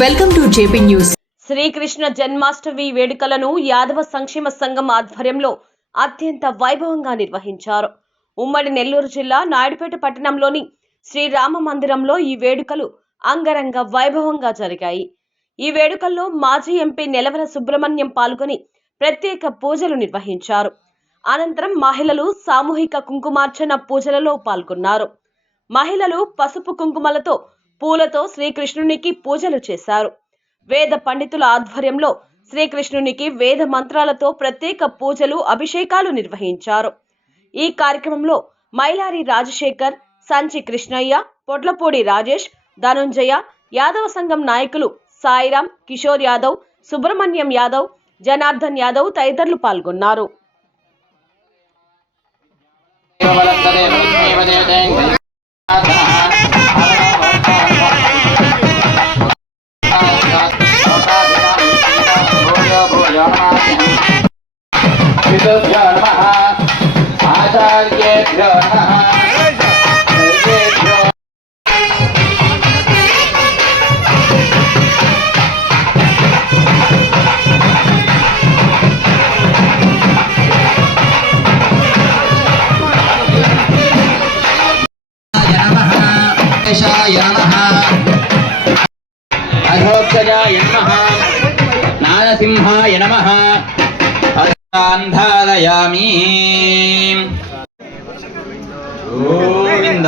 Welcome to JP news. Srikrishna Janmashtami వేడుకలను యాదవ సంక్షేమ సంఘం ఆధ్వర్యంలో అత్యంత వైభవంగా నిర్వహించారు. ఉమ్మడి నెల్లూరు జిల్లా నాయుడుపేట పట్టణంలోని శ్రీరామ మందిరంలో ఈ వేడుకలు అంగరంగ వైభవంగా జరిగాయి. ఈ వేడుకల్లో మాజీ ఎంపీ నెలవర సుబ్రహ్మణ్యం పాల్గొని ప్రత్యేక పూజలు నిర్వహించారు. అనంతరం మహిళలు సామూహిక కుంకుమార్చన పూజలలో పాల్గొన్నారు. మహిళలు పసుపు కుంకుమలతో పూలతో శ్రీకృష్ణునికి పూజలు చేశారు. వేద పండితుల ఆధ్వర్యంలో శ్రీకృష్ణునికి వేద మంత్రాలతో ప్రత్యేక పూజలు అభిషేకాలు నిర్వహించారు. ఈ కార్యక్రమంలో మైలారి రాజశేఖర్ సంచి కృష్ణయ్య పొట్లపూడి రాజేష్ ధనుంజయ యాదవ సంఘం నాయకులు సాయిరాం కిషోర్ యాదవ్ సుబ్రహ్మణ్యం యాదవ్ జనార్దన్ యాదవ్ తదితరులు పాల్గొన్నారు. ఆచార్యేభ్యో నమః సర్వేభ్యో నమః కేశాయ నమః అధోక్షజాయ నమః నరసింహాయ నమ. అంధాలయామి గోవింద.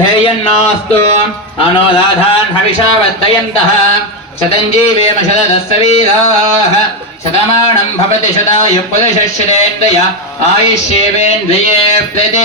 ధైర్యన్నాస్తు అనోదాధాన్ హవిషా వర్ధయంతః శతం జీవేమ శతదస్సవీరాः శతమానం భవతి శతాయు పురుషశ్రేత్రయ ఆయుష్యేవేంద్రియే ప్రతి